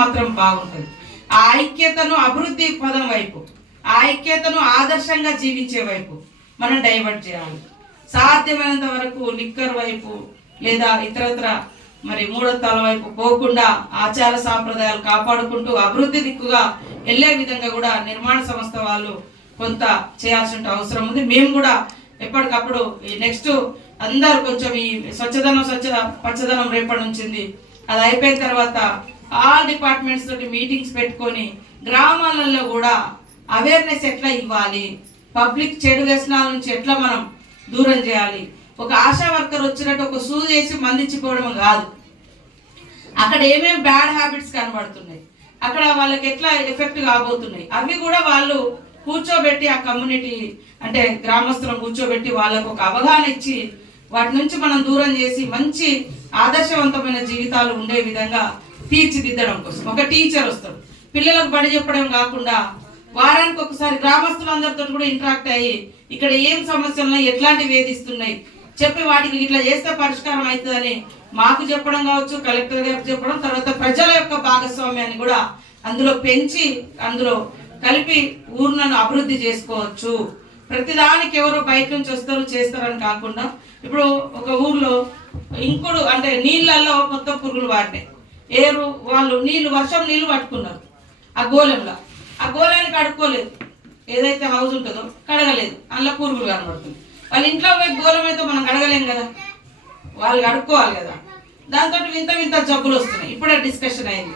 మాత్రం బాగుంటుంది. ఆ ఐక్యతను అభివృద్ధి పదం వైపు ఆ ఐక్యతను ఆదర్శంగా జీవించే వైపు మనం డైవర్ట్ చేయాలి. సాధ్యమైనంత వరకు నిక్కర్ వైపు లేదా ఇతరత్ర మరి మూఢత్వాల వైపు పోకుండా ఆచార సాంప్రదాయాలు కాపాడుకుంటూ అభివృద్ధి దిక్కుగా వెళ్ళే విధంగా కూడా నిర్మాణ సంస్థ వాళ్ళు కొంత చేయాల్సిన అవసరం ఉంది. మేము కూడా ఎప్పటికప్పుడు ఈ నెక్స్ట్ అందరు కొంచెం ఈ స్వచ్ఛదనం స్వచ్ఛ పచ్చదనం రేపటి నుంచింది. అది అయిపోయిన తర్వాత ఆల్ డిపార్ట్మెంట్స్ తోటి మీటింగ్స్ పెట్టుకొని గ్రామాలలో కూడా అవేర్నెస్ ఎట్లా ఇవ్వాలి? పబ్లిక్ చెడు వ్యసనాల నుంచి ఎట్లా మనం దూరం చేయాలి? ఒక ఆశా వర్కర్ వచ్చినట్టు ఒక సూ చేసి మందించిపోవడం కాదు. అక్కడ ఏమేమి బ్యాడ్ హ్యాబిట్స్ కనబడుతున్నాయి? అక్కడ వాళ్ళకి ఎట్లా ఎఫెక్ట్ కాబోతున్నాయి? అవి కూడా వాళ్ళు కూర్చోబెట్టి ఆ కమ్యూనిటీ అంటే గ్రామస్తులను కూర్చోబెట్టి వాళ్ళకు ఒక అవగాహన ఇచ్చి వాటి నుంచి మనం దూరం చేసి మంచి ఆదర్శవంతమైన జీవితాలు ఉండే విధంగా తీర్చిదిద్దడం కోసం. ఒక టీచర్ వస్తాడు. పిల్లలకు బడి చెప్పడం కాకుండా వారానికి ఒకసారి గ్రామస్తులందరితో కూడా ఇంటరాక్ట్ అయ్యి ఇక్కడ ఏం సమస్యలు ఉన్నాయి ఎట్లాంటి వేధిస్తున్నాయి చెప్పి వాటికి ఇట్లా చేస్తే పరిష్కారం అవుతుందని మాకు చెప్పడం కావచ్చు కలెక్టర్ గారికి చెప్పడం తర్వాత ప్రజల యొక్క భాగస్వామ్యాన్ని కూడా అందులో పెంచి అందులో కలిపి ఊర్లను అభివృద్ధి చేసుకోవచ్చు. ప్రతిదానికి ఎవరు బయట నుంచి వస్తారు చేస్తారని కాకుండా ఇప్పుడు ఒక ఊర్లో ఇంకుడు అంటే నీళ్ళల్లో మొత్తం పురుగులు వాడినాయి. ఏరు వాళ్ళు నీళ్ళు వర్షం నీళ్ళు పట్టుకున్నారు. ఆ గోళంలో. ఆ గోళాన్ని కడుక్కోలేదు. ఏదైతే హౌస్ ఉంటుందో కడగలేదు. అందులో పురుగులు కనబడుతుంది వాళ్ళ ఇంట్లో పోయి గోళం అయితే మనం కడగలేం కదా? వాళ్ళు కడుక్కోవాలి కదా? దాంతో వింత వింత జబ్బులు వస్తున్నాయి. ఇప్పుడే డిస్కషన్ అయింది.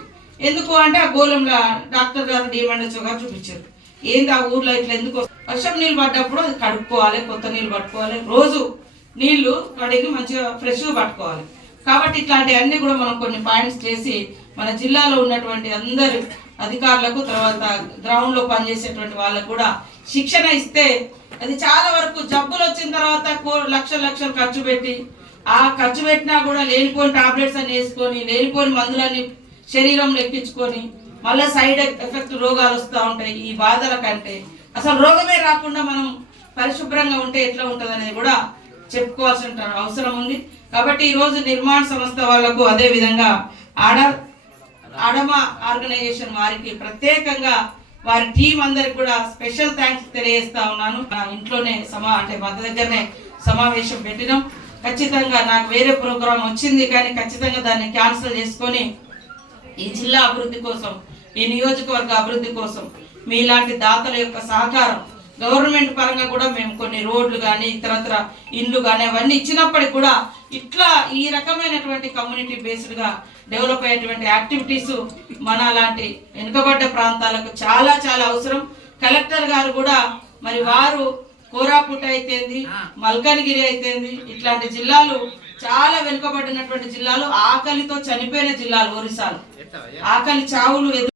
ఎందుకు అంటే ఆ గోళంలో డాక్టర్ గారు డిమాండ్ గారు చూపించారు. ఏంది ఆ ఊర్లో ఇట్లా ఎందుకు వర్షం నీళ్ళు పడ్డప్పుడు అది కడుక్కోవాలి కొత్త నీళ్ళు పట్టుకోవాలి. రోజు నీళ్ళు కడిగి మంచిగా ఫ్రెష్గా పట్టుకోవాలి. కాబట్టి ఇట్లాంటివన్నీ కూడా మనం కొన్ని పాయింట్స్ చేసి మన జిల్లాలో ఉన్నటువంటి అందరు అధికారులకు తర్వాత గ్రౌండ్లో పనిచేసేటువంటి వాళ్ళకు కూడా శిక్షణ ఇస్తే అది చాలా వరకు జబ్బులు వచ్చిన తర్వాత లక్ష లక్షలు ఖర్చు పెట్టి ఆ ఖర్చు పెట్టినా కూడా లేనిపోని టాబ్లెట్స్ అని వేసుకొని లేనిపోని మందులని శరీరంలో ఎక్కించుకొని మళ్ళీ సైడ్ ఎఫెక్ట్ రోగాలు వస్తూ ఉంటాయి ఈ బాధల కంటే. అసలు రోగమే రాకుండా మనం పరిశుభ్రంగా ఉంటే ఎట్లా ఉంటుంది అనేది కూడా చెప్పుకోవాల్సిన అవసరం ఉంది. కాబట్టి ఈరోజు నిర్మాణ సంస్థ వాళ్ళకు అదే విధంగా ఆడ ఆడమ ఆర్గనైజేషన్ వారికి ప్రత్యేకంగా వారి టీం అందరికి కూడా స్పెషల్ థ్యాంక్స్ తెలియజేస్తా ఉన్నాను. నా ఇంట్లోనే సమా అంటే మా దగ్గరనే సమావేశం పెట్టినాం. ఖచ్చితంగా నాకు వేరే ప్రోగ్రాం వచ్చింది కానీ ఖచ్చితంగా దాన్ని క్యాన్సిల్ చేసుకొని ఈ జిల్లా అభివృద్ధి కోసం ఈ నియోజకవర్గ అభివృద్ధి కోసం మీలాంటి దాతల యొక్క సహకారం గవర్నమెంట్ పరంగా కూడా మేము కొన్ని రోడ్లు కానీ ఇతరత్ర ఇండ్లు కానీ అవన్నీ ఇచ్చినప్పటికి కూడా ఇట్లా ఈ రకమైనటువంటి కమ్యూనిటీ బేస్డ్గా డెవలప్ అయ్యేటువంటి యాక్టివిటీస్ మన లాంటి వెనుకబడ్డ ప్రాంతాలకు చాలా చాలా అవసరం. కలెక్టర్ గారు కూడా మరి వారు కోరాపుట్ అయితేంది మల్కనగిరి అయితేంది ఇట్లాంటి జిల్లాలు చాలా వెనుకబడినటువంటి జిల్లాలు ఆకలితో చనిపోయిన జిల్లాలు ఒరిస్సాలు. ఆకలి చావులు